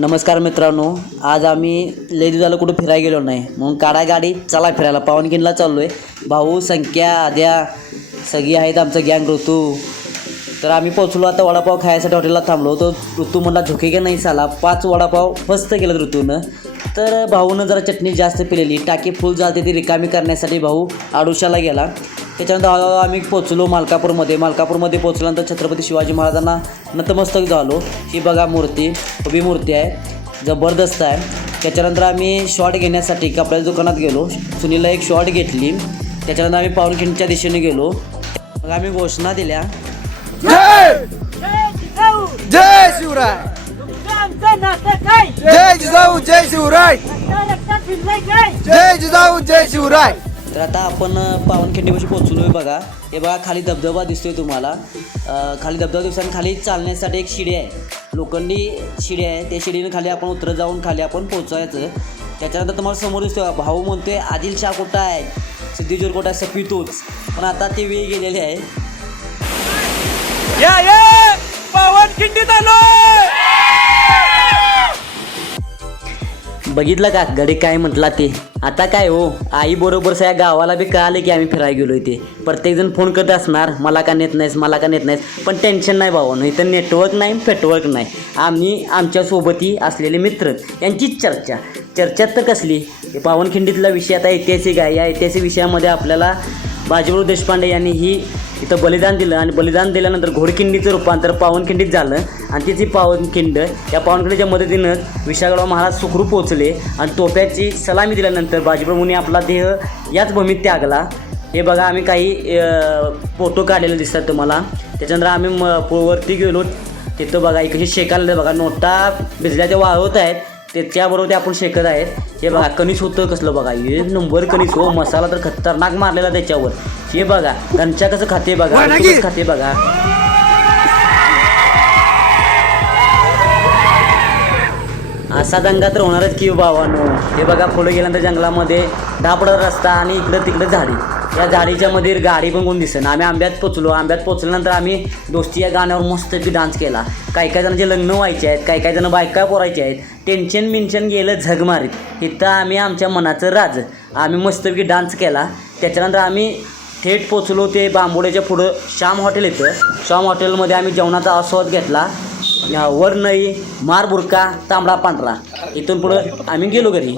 नमस्कार मित्रांनो, आज आम्ही लय दिवस झालं कुठं फिरायला गेलो नाही, म्हणून काढा गाडी चला फिरायला. पावनखिंडला चाललो आहे. भाऊ, संख्या, आद्या सगळी आहेत, आमचं गँग ऋतू. तर आम्ही पोचलो आता वडापाव खायसाठी हॉटेलला थांबलो. तो ऋतू म्हणला झोके का नाही साला, 5 वडापाव फस्त केलं ऋतूनं. तर भाऊनं जरा चटणी जास्त पिलेली, टाकी फुल जाते ती रिकामी करण्यासाठी भाऊ आडुशाला गेला. त्याच्यानंतर हळूहळू आम्ही पोचलो मालकापूरमध्ये पोचल्यानंतर छत्रपती शिवाजी महाराजांना नतमस्तक झालो. ही बघा मूर्ती, उभी मूर्ती आहे, जबरदस्त आहे. त्याच्यानंतर आम्ही शॉट घेण्यासाठी कपड्याच्या दुकानात गेलो. सुनीलला एक शॉट घेतली. त्याच्यानंतर आम्ही पावनखिंडच्या दिशेने गेलो. मग आम्ही घोषणा दिल्या, जय जय शिवराय, जय जिजाऊ जय शिवराय, जय जिजाऊ जय शिवराय. तर आता आपण पावनखिंडीपाशी पोचलो आहे. बघा, हे बघा खाली धबधबा दिसतोय तुम्हाला. खाली धबधबा दिवसांनी खाली चालण्यासाठी एक शिडी आहे, लोखंडी शिडी आहे. त्या शिडीने खाली आपण उतरत जाऊन खाली आपण पोचायचं. त्याच्यानंतर तुम्हाला समोर दिसतोय भाऊ म्हणतोय आदिलशाह कुठं आहे, सिद्धेश्वर कुठं आहे, सपितोच. पण आता ते वेळ गेलेले आहे. या पावनखिंडीत आलोय. बघितलं का गडी काय म्हटला ते. आता काय हो, आई बरोबर सगळ्या गावाला बी कळाले की आम्ही फिरायला गेलो आहे. ते प्रत्येकजण फोन करत असणार, मला का नेत नाहीस. पण टेन्शन नाही भावानं, इथं नेटवर्क नाही, फेटवर्क नाही. आम्ही आमच्यासोबती असलेले मित्र यांचीच चर्चा तर कसली. पावनखिंडीतला विषय आता ऐतिहासिक आहे. या ऐतिहासिक विषयामध्ये आपल्याला बाजीप्रभू देशपांडे यांनी इथं बलिदान दिलं, आणि बलिदान दिल्यानंतर घोडखिंडीचं रूपांतर पावनखिंडीत झालं. आणि तिची पावनखिंड, या पावनखिंडीच्या मदतीनं विशाळगड महाराज सुखरूप पोहोचले. आणि तोफ्याची सलामी दिल्यानंतर बाजीप्रभूंनी आपला देह याच भूमीत त्यागला. हे बघा, आम्ही काही फोटो काढलेले दिसतात तुम्हाला. त्याच्यानंतर आम्ही वरती गेलो. तिथं बघा कशी शेकायला, बघा नोटा भिजल्या त्या वाळवत आहेत, त्याच्याबरोबर ते आपण शेकत आहेत. हे बघा कणीस होतं कसलं, बघा हे नंबर कणीस हो. मसाला तर खतरनाक मारलेला त्याच्यावर. हे बघा घनच्या कसं खाते, बघा खाते बघा. असा दंगा तर होणारच की भावानो. हे बघा पुढे गेल्यानंतर जंगलामध्ये धापडत रस्ता आणि इकडं तिकडं झाडी. या झाडीच्या मध्ये गाडी पण कोण दिसेना. आम्ही आंब्यात पोचल्यानंतर आम्ही दोस्ती या गाण्यावर मस्तपैकी डान्स केला. काही जणांचे लग्न व्हायचे आहेत, काही जण बायका पोरायचे आहेत. टेन्शन गेलं झगमारीत. इथं आम्ही आमच्या मनाचं राज, आम्ही मस्तपैकी डान्स केला. त्याच्यानंतर आम्ही थेट पोचलो ते बांबोड्याच्या पुढं श्याम हॉटेल येतं. श्याम हॉटेलमध्ये आम्ही जेवणाचा आस्वाद घेतला. वर नई, मार बुरका, तांबडा पांढरा. इथून पुढं आम्ही गेलो घरी.